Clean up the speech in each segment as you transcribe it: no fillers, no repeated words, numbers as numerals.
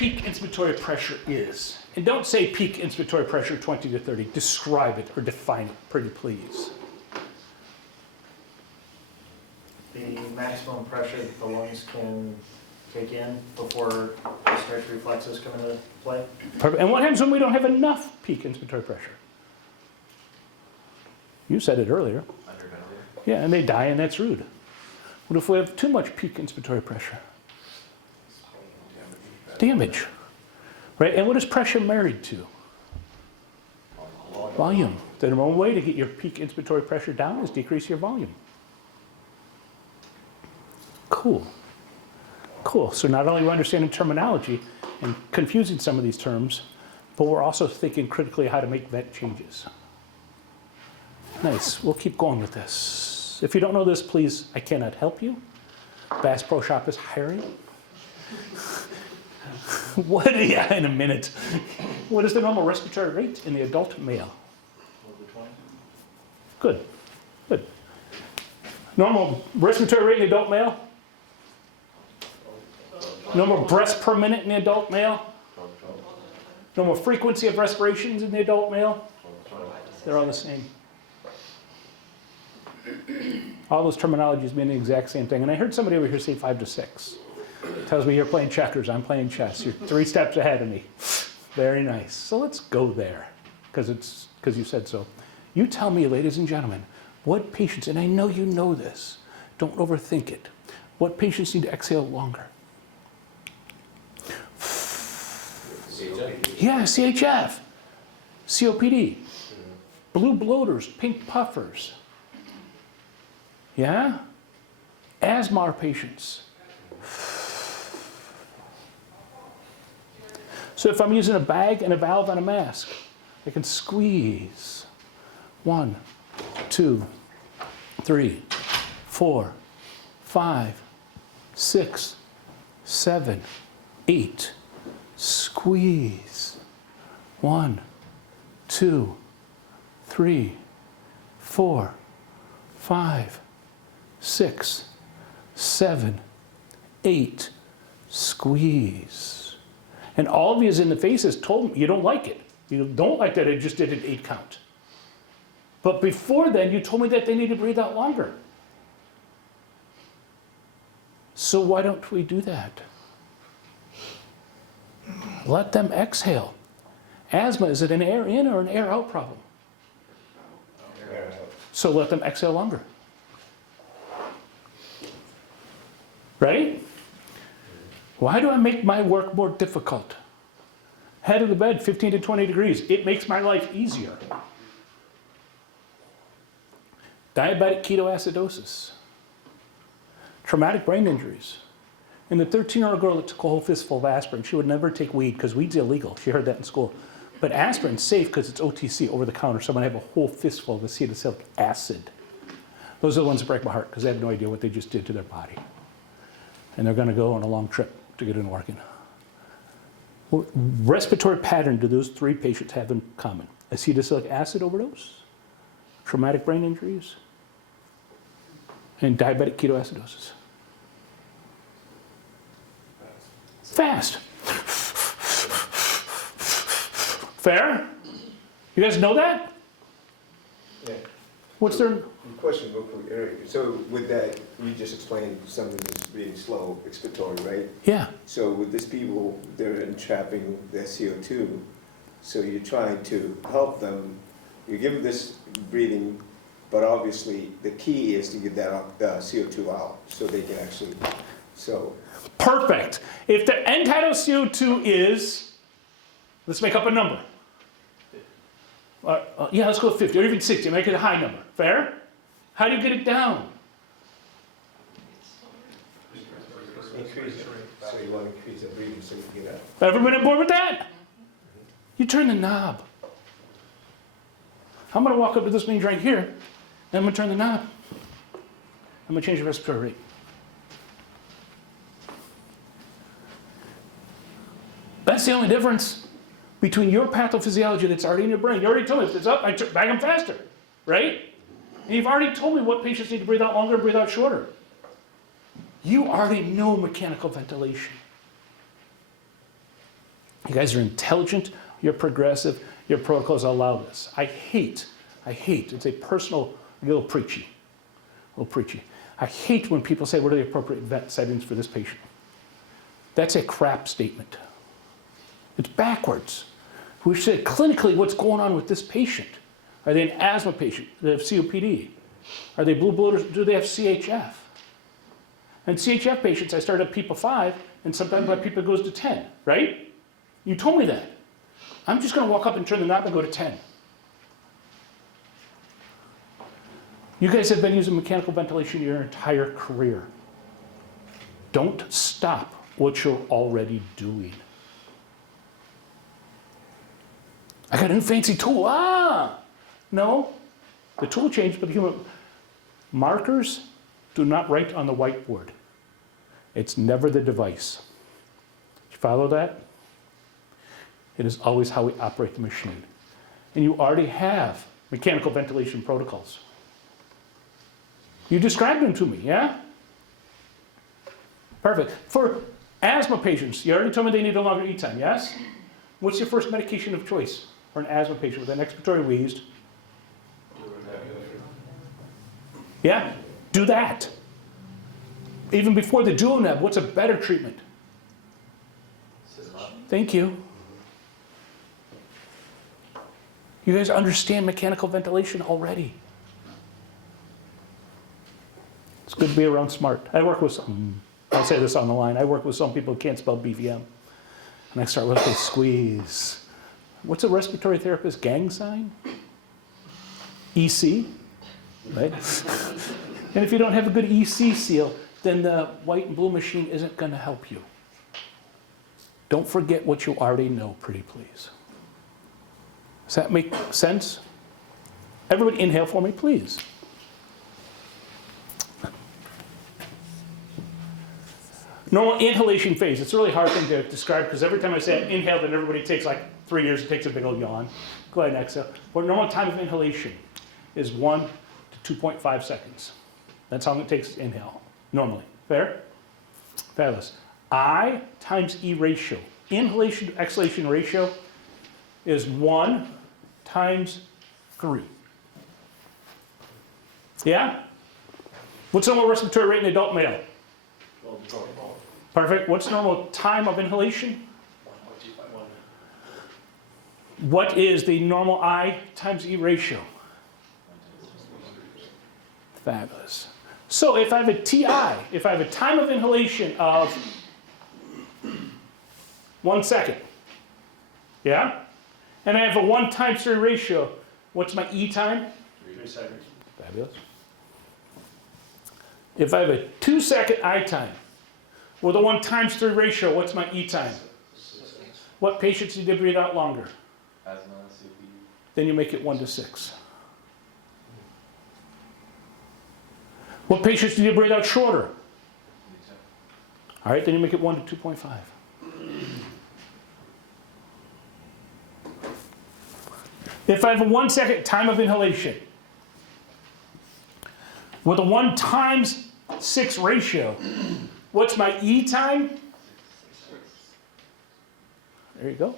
peak inspiratory pressure is. And don't say peak inspiratory pressure 20 to 30. Describe it or define it, pretty please. The maximum pressure that the lungs can take in before respiratory reflexes come into play. Perfect. And what happens when we don't have enough peak inspiratory pressure? You said it earlier. Yeah, and they die, and that's rude. What if we have too much peak inspiratory pressure? Damage. Right? And what is pressure married to? Volume. The number one way to get your peak inspiratory pressure down is decrease your volume. Cool. Cool. So not only are we understanding terminology and confusing some of these terms, but we're also thinking critically how to make vent changes. Nice. We'll keep going with this. If you don't know this, please, I cannot help you. Bass Pro Shop is hiring. What? Yeah, in a minute. What is the normal respiratory rate in the adult male? Over 20. Good. Good. Normal respiratory rate in the adult male? Normal breaths per minute in the adult male? Normal frequency of respirations in the adult male? They're all the same. All those terminologies mean the exact same thing. And I heard somebody over here say 5 to 6. Tells me you're playing checkers, I'm playing chess. You're 3 steps ahead of me. Very nice. So let's go there, because you said so. You tell me, ladies and gentlemen, what patients, and I know you know this, don't overthink it, what patients need to exhale longer? CHF? Yeah, CHF, COPD, blue bloaters, pink puffers. Yeah? Asthma patients. So if I'm using a bag and a valve and a mask, I can squeeze. 1, 2, 3, 4, 5, 6, 7, 8. Squeeze. 1, 2, 3, 4, 5, 6, 7, 8. Squeeze. And all of you in the faces told me you don't like it. You don't like that I just did an 8 count. But before then, you told me that they need to breathe out longer. So why don't we do that? Let them exhale. Asthma, is it an air in or an air out problem? So let them exhale longer. Ready? Why do I make my work more difficult? Head of the bed, 15 to 20 degrees. It makes my life easier. Diabetic ketoacidosis. Traumatic brain injuries. And the 13-year-old girl that took a whole fistful of aspirin, she would never take weed because weed's illegal. She heard that in school. But aspirin's safe because it's OTC, over the counter. Someone have a whole fistful of acetylsalicylic acid. Those are the ones that break my heart because they have no idea what they just did to their body. And they're going to go on a long trip to get it working. What respiratory pattern do those 3 patients have in common? Acetylsalicylic acid overdose, traumatic brain injuries, and diabetic ketoacidosis. Fast. Fair? You guys know that? Yeah. What's their... Question real quick, Eric. So with that, you just explained something that's being slow, expiratory, right? Yeah. So with these people, they're entrapping their CO2. So you're trying to help them. You give them this breathing, but obviously the key is to get that CO2 out so they can actually, so. Perfect. If the end tidal CO2 is, let's make up a number. Yeah, let's go with 50 or even 60. Make it a high number. Fair? How do you get it down? Increase it. So you want to increase the breathing so you can get out. Everybody on board with that? You turn the knob. I'm going to walk up to this means right here, and I'm going to turn the knob. I'm going to change the respiratory rate. That's the only difference between your pathophysiology that's already in your brain. You already told me if it's up, I bag them faster, right? And you've already told me what patients need to breathe out longer and breathe out shorter. You already know mechanical ventilation. You guys are intelligent, you're progressive, your protocols allow this. I hate, it's a personal, a little preachy. I hate when people say, what are the appropriate vet settings for this patient? That's a crap statement. It's backwards. We should say clinically what's going on with this patient. Are they an asthma patient? Do they have COPD? Are they blue bloaters? Do they have CHF? And CHF patients, I start at PEPA 5, and sometimes my PEPA goes to 10, right? You told me that. I'm just going to walk up and turn the knob and go to 10. You guys have been using mechanical ventilation your entire career. Don't stop what you're already doing. I got a new fancy tool. No, the tool changed, but human markers do not write on the whiteboard. It's never the device. You follow that? It is always how we operate the machine. And you already have mechanical ventilation protocols. You described them to me, yeah? Perfect. For asthma patients, you already told me they need a longer E time, yes? What's your first medication of choice for an asthma patient with an expiratory wheeze? Yeah, do that. Even before the Duoneb, what's a better treatment? Thank you. You guys understand mechanical ventilation already. It's good to be around smart. I work with some, I'll say this on the line, I work with some people who can't spell BVM. And I start with a squeeze. What's a respiratory therapist gang sign? EC, right? And if you don't have a good EC seal, then the white and blue machine isn't going to help you. Don't forget what you already know, pretty please. Does that make sense? Everybody inhale for me, please. Normal inhalation phase. It's a really hard thing to describe because every time I say inhale, then everybody takes like 3 years, it takes a big old yawn. Go ahead and exhale. But normal time of inhalation is 1 to 2.5 seconds. That's how long it takes to inhale, normally. Fair? Fabulous. I times E ratio. Inhalation to exhalation ratio is 1 times 3. Yeah? What's normal respiratory rate in an adult male? Perfect. What's normal time of inhalation? What is the normal I times E ratio? Fabulous. So if I have a TI, if I have a time of inhalation of 1 second, yeah? And I have a 1 times 3 ratio, what's my E time? 3 seconds. Fabulous. If I have a 2 second I time, with a 1 times 3 ratio, what's my E time? 6. What patients need to breathe out longer? Asthma, COPD. Then you make it 1 to 6. What patients need to breathe out shorter? All right, then you make it 1 to 2.5. If I have a 1 second time of inhalation, with a 1 times 6 ratio, what's my E time? There you go.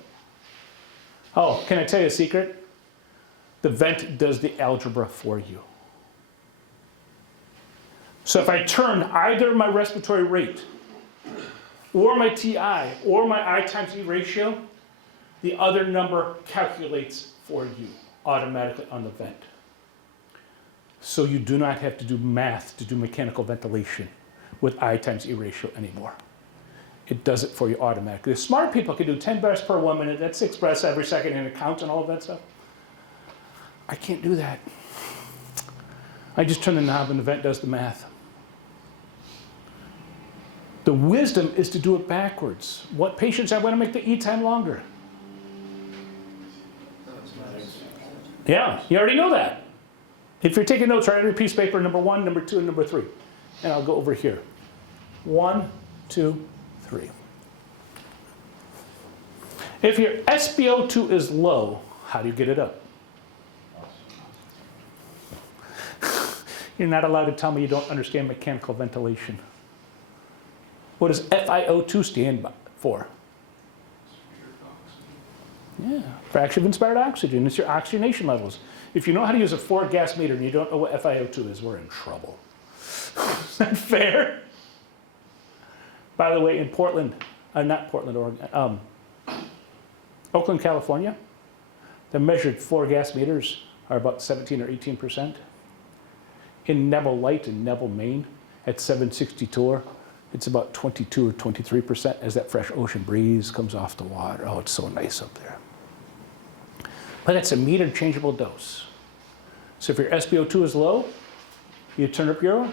Oh, can I tell you a secret? The vent does the algebra for you. So if I turn either my respiratory rate or my TI or my I times E ratio, the other number calculates for you automatically on the vent. So you do not have to do math to do mechanical ventilation with I times E ratio anymore. It does it for you automatically. The smart people can do 10 breaths per 1 minute, that's 6 breaths every second, and it counts and all of that stuff. I can't do that. I just turn the knob and the vent does the math. The wisdom is to do it backwards. What patients I want to make the E time longer? Yeah, you already know that. If you're taking notes, write on your piece of paper number 1, number 2, and number 3. And I'll go over here. 1, 2, 3. If your SpO2 is low, how do you get it up? You're not allowed to tell me you don't understand mechanical ventilation. What does FiO2 stand for? Yeah, fraction of inspired oxygen. It's your oxygenation levels. If you know how to use a 4-gas meter and you don't know what FiO2 is, we're in trouble. Is that fair? By the way, in Portland, not Portland, Oregon, Oakland, California, the measured 4-gas meters are about 17 or 18%. In Neville Light in Neville, Maine, at 762, it's about 22 or 23% as that fresh ocean breeze comes off the water. Oh, it's so nice up there. But it's a metered changeable dose. So if your SpO2 is low, you turn up your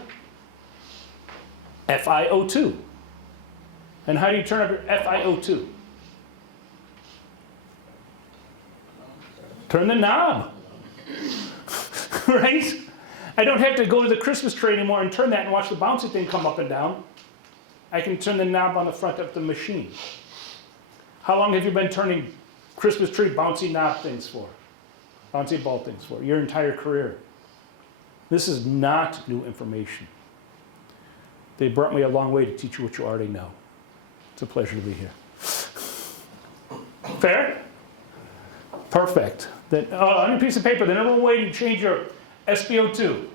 FiO2. And how do you turn up your FiO2? Turn the knob, right? I don't have to go to the Christmas tree anymore and turn that and watch the bouncy thing come up and down. I can turn the knob on the front of the machine. How long have you been turning Christmas tree bouncy knob things for? Bouncy ball things for? Your entire career. This is not new information. They brought me a long way to teach you what you already know. It's a pleasure to be here. Fair? Perfect. Then, on your piece of paper, the number one way to change your SpO2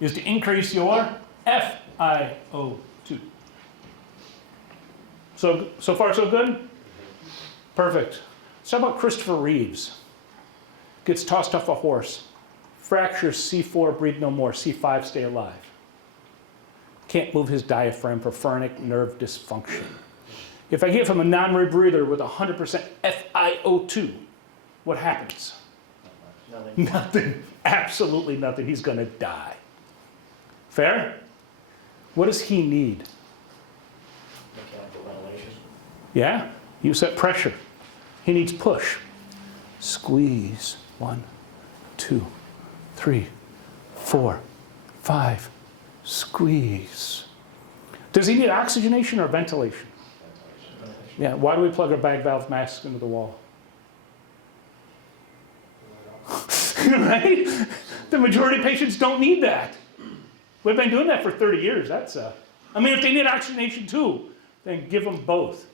is to increase your FiO2. So far, so good? Perfect. Let's talk about Christopher Reeves. Gets tossed off a horse. Fractures C4, breathe no more. C5, stay alive. Can't move his diaphragm for phrenic nerve dysfunction. If I give him a non-rebreather with 100% FiO2, what happens? Nothing. Nothing. Absolutely nothing. He's going to die. Fair? What does he need? Mechanical ventilation. Yeah? You set pressure. He needs push. Squeeze. 1, 2, 3, 4, 5. Squeeze. Does he need oxygenation or ventilation? Yeah, why do we plug our bag valve masks into the wall? Right? The majority of patients don't need that. We've been doing that for 30 years. That's I mean, if they need oxygenation too, then give them both.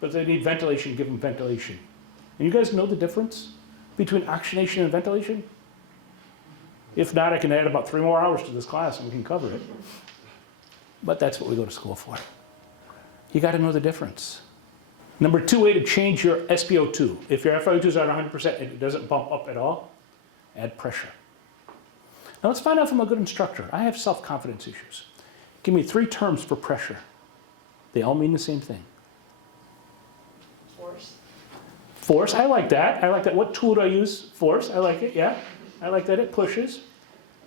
But if they need ventilation, give them ventilation. And you guys know the difference between oxygenation and ventilation? If not, I can add about 3 more hours to this class and we can cover it. But that's what we go to school for. You got to know the difference. Number 2 way to change your SpO2. If your FiO2 is at 100% and it doesn't bump up at all, add pressure. Now let's find out if I'm a good instructor. I have self-confidence issues. Give me 3 terms for pressure. They all mean the same thing. Force. Force, I like that. I like that. What tool do I use? Force, I like it, yeah. I like that it pushes.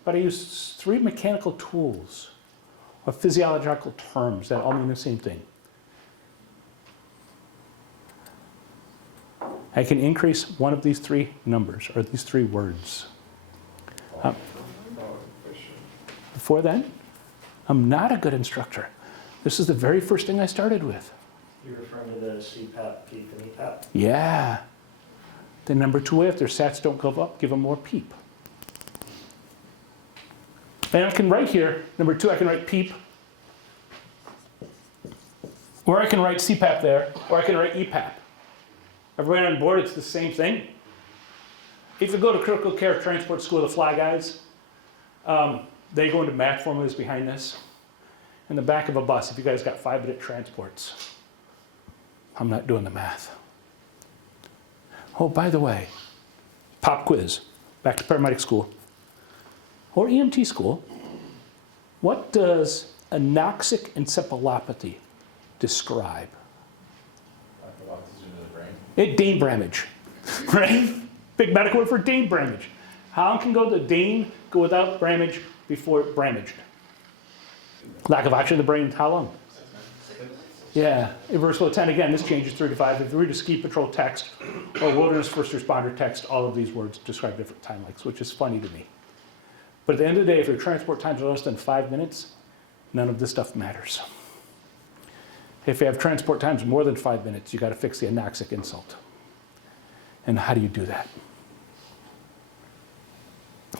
But I use 3 mechanical tools or physiological terms that all mean the same thing. I can increase one of these 3 numbers or these 3 words. Before then, I'm not a good instructor. This is the very first thing I started with. You're referring to the CPAP, PEEP, and EPAP? Yeah. Then number 2, if their sats don't go up, give them more PEEP. And I can write here, number 2, I can write PEEP. Or I can write CPAP there, or I can write EPAP. Everybody on board, it's the same thing. If you go to critical care transport school, the fly guys, they go into math formulas behind this. In the back of a bus, if you guys got 5-minute transports, I'm not doing the math. Oh, by the way, pop quiz, back to paramedic school, or EMT school. What does anoxic encephalopathy describe? Dane Bramage, right? Big medical word for Dane Bramage. How can the Dane go without Bramage before it Bramaged? Lack of oxygen in the brain, how long? Yeah, irreversible 10. Again, this changes 3 to 5. If you read a ski patrol text or wilderness first responder text, all of these words describe different time lengths, which is funny to me. But at the end of the day, if your transport times are less than 5 minutes, none of this stuff matters. If you have transport times more than 5 minutes, you got to fix the anoxic insult. And how do you do that?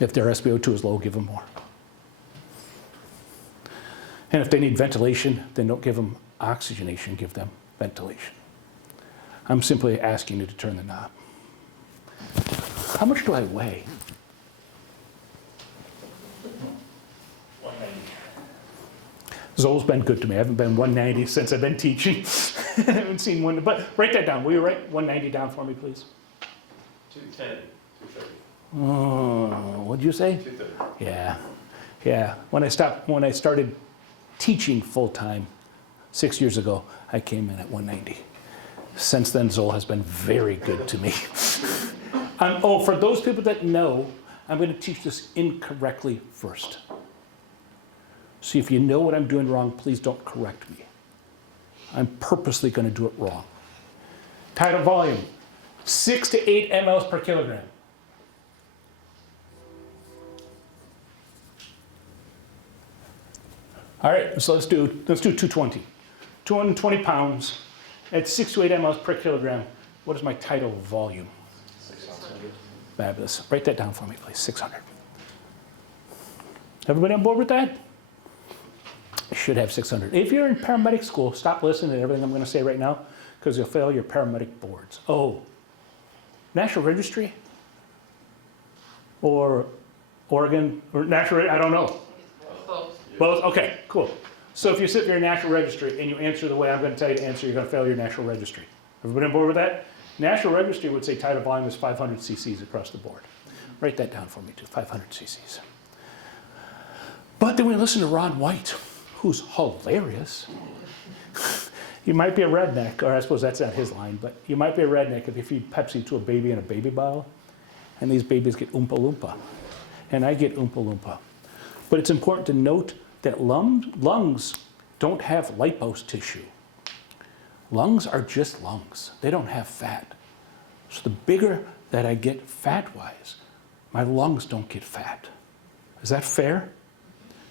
If their SpO2 is low, give them more. And if they need ventilation, then don't give them oxygenation, give them ventilation. I'm simply asking you to turn the knob. How much do I weigh? 190. Zoll's been good to me. I haven't been 190 since I've been teaching. I haven't seen one, but write that down. Will you write 190 down for me, please? 210, 230. Oh, what'd you say? 230. Yeah. When I started teaching full time 6 years ago, I came in at 190. Since then, Zoll has been very good to me. For those people that know, I'm going to teach this incorrectly first. So if you know what I'm doing wrong, please don't correct me. I'm purposely going to do it wrong. Tidal volume, 6 to 8 mLs per kilogram. All right, so let's do 220. 220 pounds at 6 to 8 mLs per kilogram. What is my tidal volume? 600. Fabulous. Write that down for me, please. 600. Everybody on board with that? Should have 600. If you're in paramedic school, stop listening to everything I'm going to say right now, because you'll fail your paramedic boards. Oh, National Registry? Or Oregon? Or National, I don't know. Both? Okay, cool. So if you sit there in National Registry and you answer the way I'm going to tell you to answer, you're going to fail your National Registry. Everybody on board with that? National Registry would say tidal volume is 500 cc's across the board. Write that down for me too, 500 cc's. But then we listen to Ron White, who's hilarious. You might be a redneck, or I suppose that's not his line, but you might be a redneck if you feed Pepsi to a baby in a baby bottle, and these babies get Oompa Loompa. And I get Oompa Loompa. But it's important to note that lungs don't have lipose tissue. Lungs are just lungs. They don't have fat. So the bigger that I get fat-wise, my lungs don't get fat. Is that fair?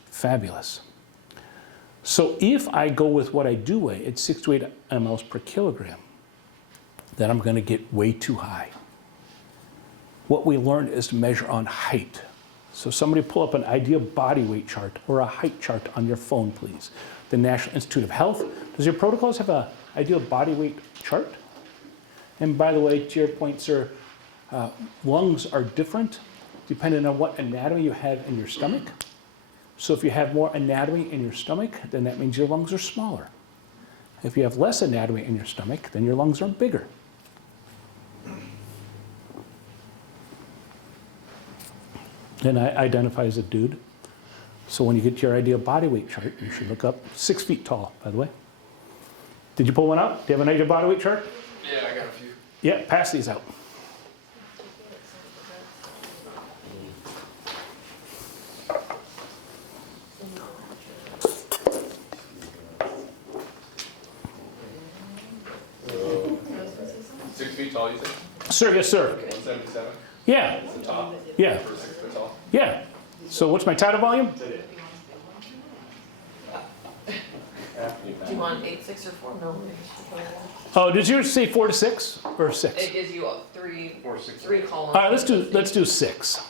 Fabulous. So if I go with what I do weigh at 6 to 8 mLs per kilogram, then I'm going to get way too high. What we learned is to measure on height. So somebody pull up an ideal body weight chart or a height chart on your phone, please. The National Institute of Health. Does your protocols have an ideal body weight chart? And by the way, to your point, sir, lungs are different depending on what anatomy you have in your stomach. So if you have more anatomy in your stomach, then that means your lungs are smaller. If you have less anatomy in your stomach, then your lungs are bigger. And I identify as a dude. So when you get your ideal body weight chart, you should look up 6 feet tall, by the way. Did you pull one out? Do you have an ideal body weight chart? Yeah, I got a few. Yeah, pass these out. So, 6 feet tall, you said? Sir, yes, sir. 177? Yeah, That's the top? yeah, For 6 foot tall? yeah. So what's my tidal volume? Do you want 8, 6, or 4? No. Oh, did yours say 4 to 6 or 6? It gives you 3 4, 6. 3 columns. All right, let's do 6. 6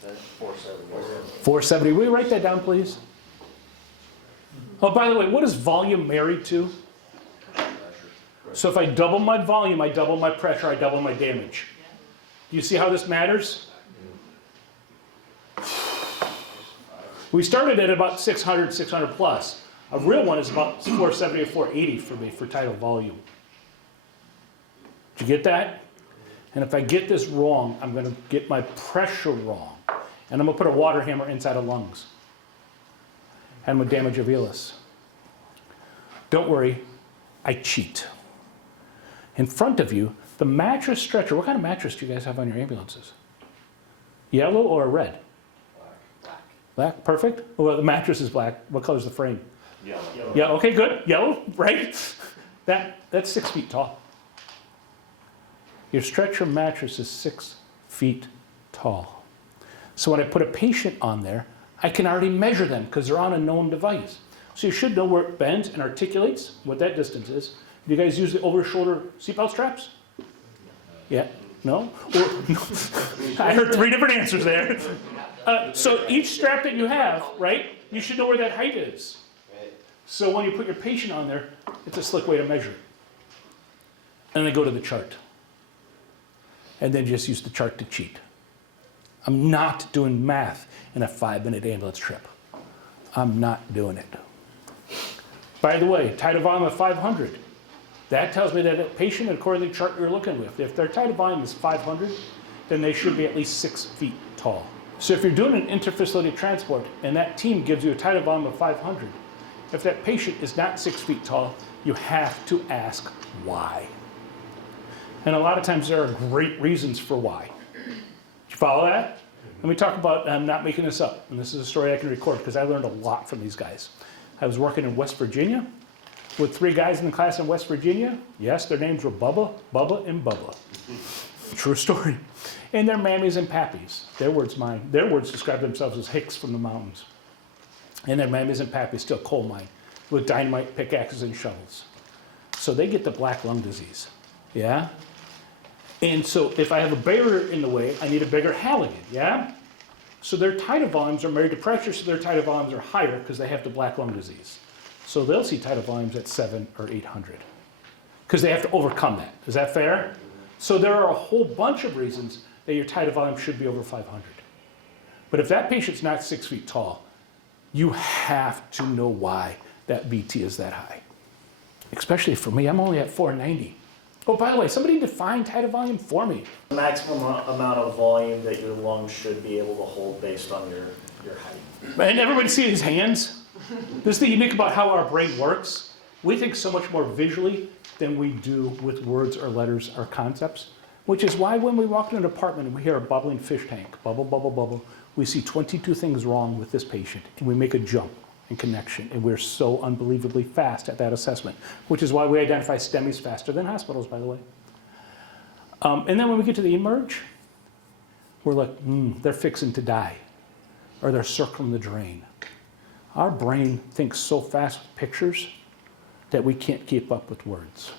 foot. 470. 470. Will you write that down, please? Oh, by the way, what is volume married to? So if I double my volume, I double my pressure, I double my damage. Do you see how this matters? We started at about 600, 600 plus. A real one is about 470 or 480 for me for tidal volume. Did you get that? And if I get this wrong, I'm going to get my pressure wrong. And I'm going to put a water hammer inside of lungs. And I'm going to damage a velus. Don't worry, I cheat. In front of you, the mattress stretcher. What kind of mattress do you guys have on your ambulances? Yellow or red? Black. Black, perfect. Well, the mattress is black. What color is the frame? Yellow. Yeah, okay, good. Yellow, right? That's 6 feet tall. Your stretcher mattress is 6 feet tall. So when I put a patient on there, I can already measure them because they're on a known device. So you should know where it bends and articulates, what that distance is. Do you guys use the over-shoulder seatbelt straps? Yeah? No? Or, no? I heard 3 different answers there. So each strap that you have, right, you should know where that height is. So when you put your patient on there, it's a slick way to measure it. and I go to the chart. And then just use the chart to cheat. I'm not doing math in a 5-minute ambulance trip. I'm not doing it. By the way, tidal volume of 500. That tells me that a patient, according to the chart you're looking with, if their tidal volume is 500, then they should be at least 6 feet tall. So if you're doing an interfacility transport and that team gives you a tidal volume of 500, if that patient is not 6 feet tall, you have to ask why. And a lot of times there are great reasons for why. Did you follow that? Let me talk about, I'm not making this up, and this is a story I can record because I learned a lot from these guys. I was working in West Virginia with 3 guys in the class in West Virginia. Yes, their names were Bubba, Bubba, and Bubba. True story. And they're mammies and pappies. Their words mine. Their words describe themselves as hicks from the mountains. And their mammies and pappies still coal mine with dynamite, pickaxes, and shovels. So they get the black lung disease. Yeah? And so if I have a barrier in the way, I need a bigger halligan. Yeah? So their tidal volumes are married to pressure, so their tidal volumes are higher because they have the black lung disease. So they'll see tidal volumes at 700 or 800 because they have to overcome that. Is that fair? So there are a whole bunch of reasons that your tidal volume should be over 500. But if that patient's not 6 feet tall, you have to know why that VT is that high. Especially for me, I'm only at 490. Oh, by the way, somebody define tidal volume for me. The maximum amount of volume that your lungs should be able to hold based on your height. And everybody see his hands? This is the unique about how our brain works. We think so much more visually than we do with words or letters or concepts, which is why when we walk in an apartment and we hear a bubbling fish tank, bubble, bubble, bubble, we see 22 things wrong with this patient, and we make a jump in connection, and we're so unbelievably fast at that assessment, which is why we identify STEMIs faster than hospitals, by the way. And then when we get to the emerge, we're like, they're fixing to die, or they're circling the drain. Our brain thinks so fast with pictures that we can't keep up with words.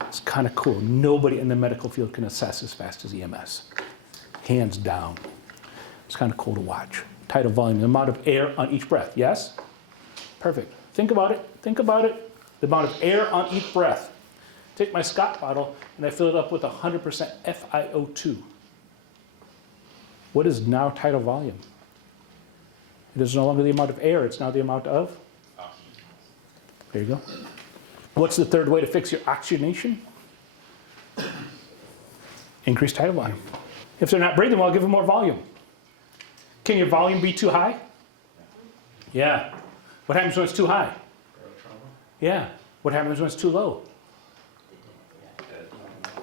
It's kind of cool. Nobody in the medical field can assess as fast as EMS. Hands down. It's kind of cool to watch. Tidal volume, the amount of air on each breath. Yes? Perfect. Think about it. Think about it. The amount of air on each breath. Take my Scott bottle and I fill it up with 100% FiO2. What is now tidal volume? It is no longer the amount of air, it's now the amount of? There you go. What's the third way to fix your oxygenation? Increase tidal volume. If they're not breathing well, give them more volume. Can your volume be too high? Yeah. What happens when it's too high? Yeah. What happens when it's too low?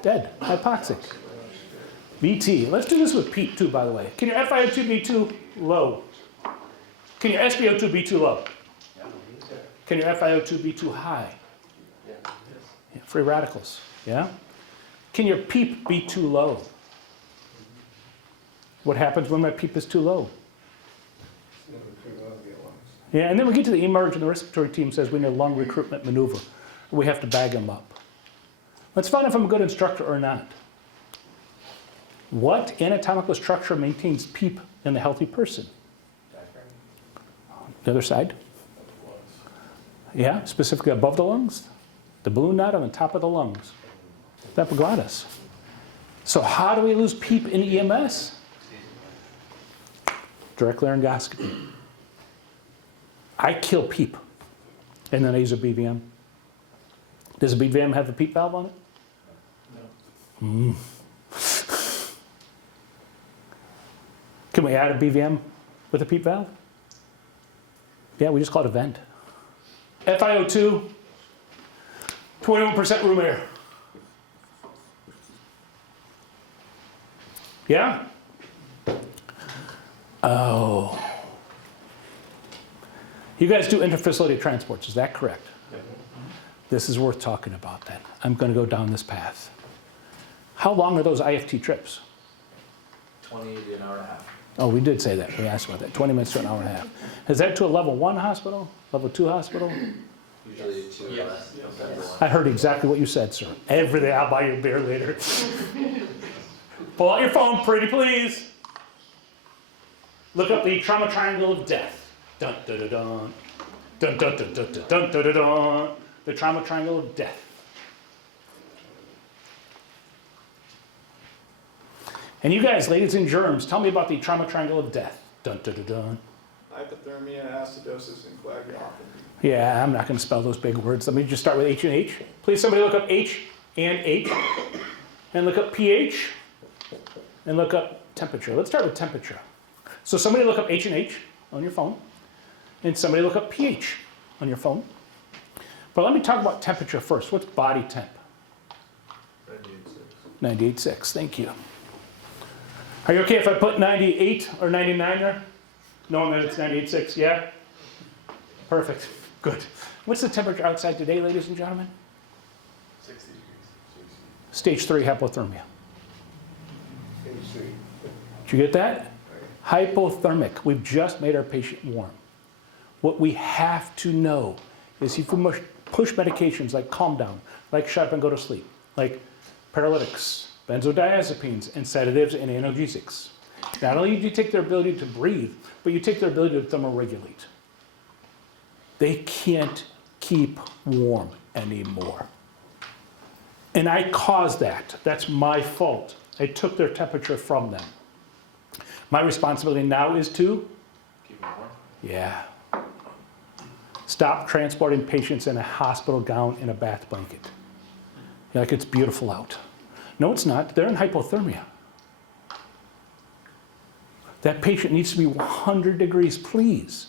Dead. Hypoxic. VT. Let's do this with PEEP too, by the way. Can your FiO2 be too low? Can your SpO2 be too low? Can your FiO2 be too high? Yeah, free radicals. Yeah? Can your PEEP be too low? What happens when my PEEP is too low? Yeah, and then we get to the emerge and the respiratory team says we need a lung recruitment maneuver. We have to bag them up. Let's find out if I'm a good instructor or not. What anatomical structure maintains PEEP in the healthy person? The other side? Yeah, specifically above the lungs. The balloon knot on the top of the lungs. The epiglottis. So how do we lose PEEP in EMS? Direct laryngoscopy. I kill PEEP, and then I use a BVM. Does a BVM have a PEEP valve on it? No. Can we add a BVM with a PEEP valve? Yeah, we just call it a vent. FiO2, 21% room air. Yeah? Oh. You guys do interfacility transports, is that correct? This is worth talking about then. I'm going to go down this path. How long are those IFT trips? 20 to an hour and a half. Oh, we did say that. We asked about that. 20 minutes to an hour and a half. Is that to a level 1 hospital? Level 2 hospital? Usually 2 or less. I heard exactly what you said, sir. Everything. I'll buy you a beer later. Pull out your phone, pretty please. Look up the trauma triangle of death. Dun dun dun dun. Dun dun dun dun dun dun dun dun. The trauma triangle of death. And you guys, ladies and germs, tell me about the trauma triangle of death. Dun, dun, dun, dun. Hypothermia, acidosis, and coagulopathy. Yeah, I'm not going to spell those big words. Let me just start with H and H. Please, somebody look up H and H. And look up pH. And look up temperature. Let's start with temperature. So somebody look up H and H on your phone. And somebody look up pH on your phone. But let me talk about temperature first. What's body temp? 98.6. Thank you. Are you okay if I put 98 or 99 there? Knowing that it's 98.6, yeah? Perfect. Good. What's the temperature outside today, ladies and gentlemen? 60 degrees. Stage 3 hypothermia. Stage 3. Did you get that? Hypothermic. We've just made our patient warm. What we have to know is if we push medications like calm down, like shut up and go to sleep, like paralytics, benzodiazepines, and sedatives and analgesics. Not only do you take their ability to breathe, but you take their ability to thermoregulate. They can't keep warm anymore. And I caused that. That's my fault. I took their temperature from them. My responsibility now is to? Keep them warm. Yeah. Stop transporting patients in a hospital gown in a bath blanket. You're like, it's beautiful out. No, it's not. They're in hypothermia. That patient needs to be 100 degrees, please.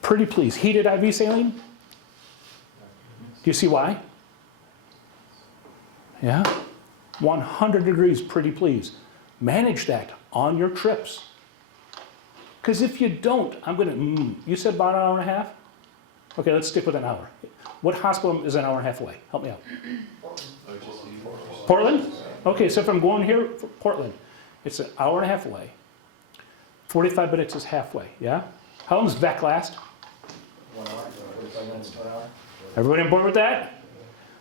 Pretty please. Heated IV saline? Do you see why? Yeah? 100 degrees, pretty please. Manage that on your trips. Because if you don't, I'm going to, you said about an hour and a half? Okay, let's stick with an hour. What hospital is an hour and a half away? Help me out. Portland? Okay, so if I'm going here, Portland, it's an hour and a half away. 45 minutes is halfway, yeah? How long does VEC last? 1 hour, 45 minutes to an hour. Everybody on board with that?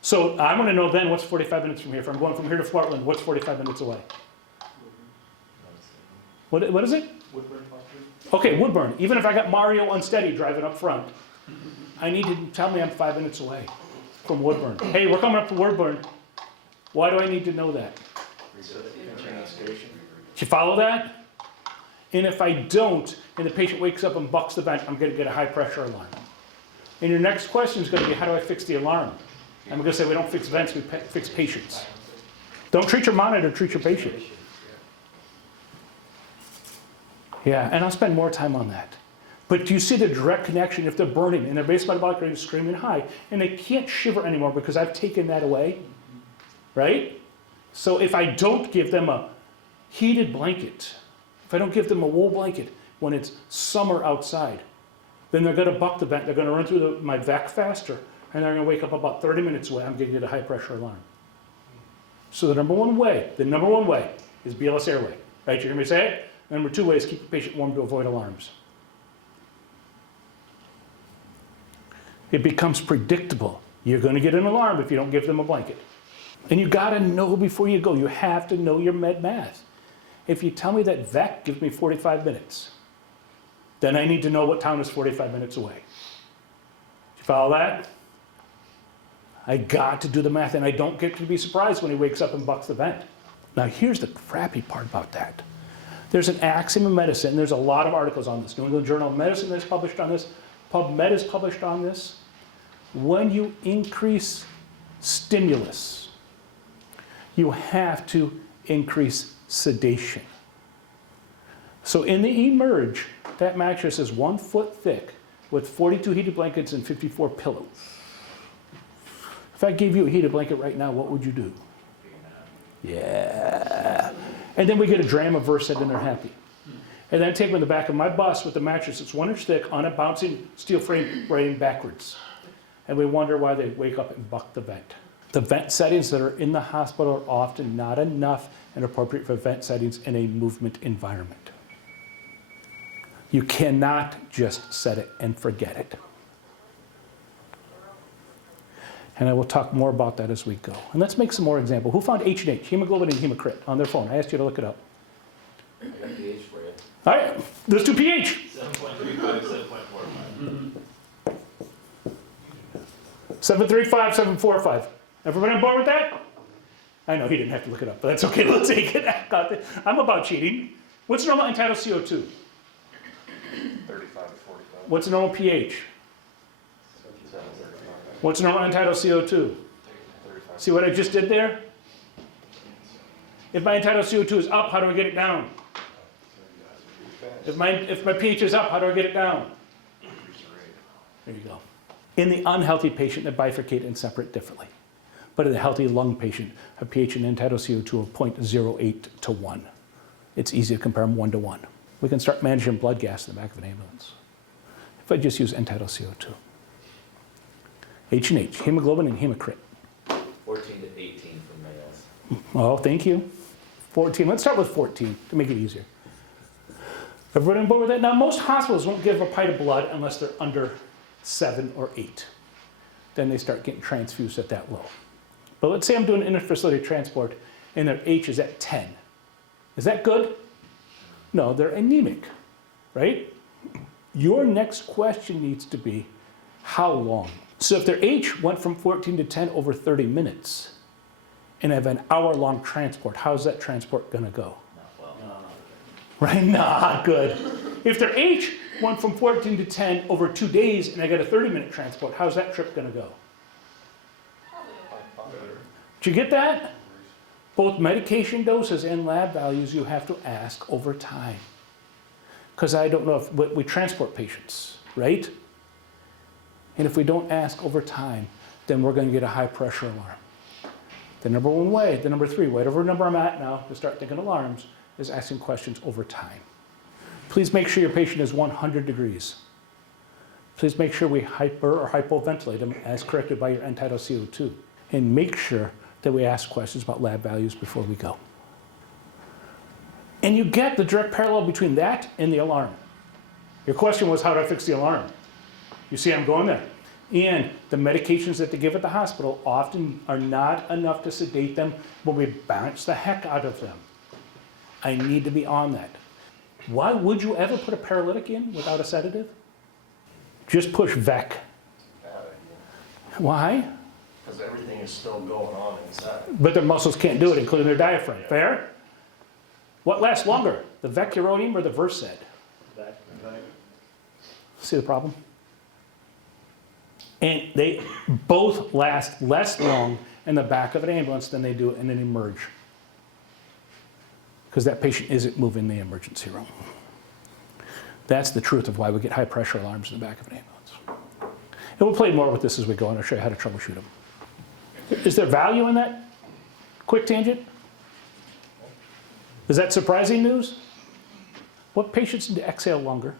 So I want to know then what's 45 minutes from here. If I'm going from here to Portland, what's 45 minutes away? What is it? Woodburn Hospital. Okay, Woodburn. Even if I got Mario Unsteady driving up front, I need to tell me I'm 5 minutes away from Woodburn. Hey, we're coming up to Woodburn. Why do I need to know that? Did you follow that? And if I don't, and the patient wakes up and bucks the vent, I'm going to get a high pressure alarm. And your next question is going to be, how do I fix the alarm? I'm going to say, we don't fix vents, we fix patients. Don't treat your monitor, treat your patient. Yeah, and I'll spend more time on that. But do you see the direct connection? If they're burning and their base metabolic rate is screaming high, and they can't shiver anymore because I've taken that away, right? So if I don't give them a heated blanket, if I don't give them a wool blanket when it's summer outside, then they're going to buck the vent. They're going to run through my VEC faster, and they're going to wake up about 30 minutes away. I'm going to get a high pressure alarm. So the number one way is BLS airway. Right? You hear me say it? Number 2 way is keep the patient warm to avoid alarms. It becomes predictable. You're going to get an alarm if you don't give them a blanket. And you got to know before you go. You have to know your med math. If you tell me that VEC gives me 45 minutes, then I need to know what town is 45 minutes away. You follow that? I got to do the math, and I don't get to be surprised when he wakes up and bucks the vent. Now here's the crappy part about that. There's an axiom of medicine. There's a lot of articles on this. New England Journal of Medicine has published on this. PubMed has published on this. When you increase stimulus, you have to increase sedation. So in the eMERGE, that mattress is 1 foot thick with 42 heated blankets and 54 pillows. If I gave you a heated blanket right now, what would you do? Yeah. And then we get a dram of Versed and they're happy. And then take them in the back of my bus with the mattress that's 1 inch thick on a bouncing steel frame riding backwards. And we wonder why they wake up and buck the vent. The vent settings that are in the hospital are often not enough and appropriate for vent settings in a movement environment. You cannot just set it and forget it. And I will talk more about that as we go. And let's make some more examples. Who found H&H, hemoglobin and hematocrit, on their phone? I asked you to look it up. I got the H for you. All right, let's do pH. 7.35, 7.45. 735, 745. Everybody on board with that? I know he didn't have to look it up, but that's okay. We'll take it. I'm about cheating. What's normal end-tidal CO2? 35 to 45. What's the normal pH? 37, 35. What's normal end-tidal CO2? 35. See what I just did there? If my end-tidal CO2 is up, how do I get it down? If my pH is up, how do I get it down? There you go. In the unhealthy patient, they bifurcate and separate differently. But in the healthy lung patient, a pH and end-tidal CO2 of 0.08 to 1. It's easy to compare them 1 to 1. We can start managing blood gas in the back of an ambulance. If I just use end-tidal CO2. H and H, hemoglobin and hematocrit. 14 to 18 for males. Oh, thank you. 14. Let's start with 14 to make it easier. Everybody on board with that? Now, most hospitals won't give a pint of blood unless they're under 7 or 8. Then they start getting transfused at that low. But let's say I'm doing interfacility transport and their H is at 10. Is that good? No, they're anemic, right? Your next question needs to be, how long? So if their H went from 14 to 10 over 30 minutes, and I have an hour-long transport, how's that transport gonna go? Not well. Right? Not good. If their H went from 14 to 10 over 2 days, and I got a 30-minute transport, how's that trip gonna go? Did you get that? Both medication doses and lab values you have to ask over time. Because I don't know if we transport patients, right? And if we don't ask over time, then we're going to get a high pressure alarm. The number one way, the number 3, whatever number I'm at now to start thinking alarms, is asking questions over time. Please make sure your patient is 100 degrees. Please make sure we hyper or hypoventilate them as corrected by your end-tidal CO2. And make sure that we ask questions about lab values before we go. And you get the direct parallel between that and the alarm. Your question was, how do I fix the alarm? You see I'm going there. And the medications that they give at the hospital often are not enough to sedate them when we bounce the heck out of them. I need to be on that. Why would you ever put a paralytic in without a sedative? Just push VEC. Why? Because everything is still going on inside. But their muscles can't do it, including their diaphragm. Fair? What lasts longer, the vecuronium or the Versed? See the problem? And they both last less long in the back of an ambulance than they do in an emerge. Because that patient isn't moving in the emergency room. That's the truth of why we get high pressure alarms in the back of an ambulance. And we'll play more with this as we go, and I'll show you how to troubleshoot them. Is there value in that quick tangent? Is that surprising news? What patients need to exhale longer?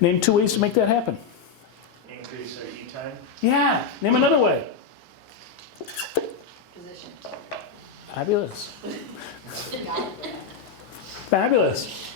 Name 2 ways to make that happen. Increase their E time. Yeah, name another way. Position. Fabulous. Fabulous.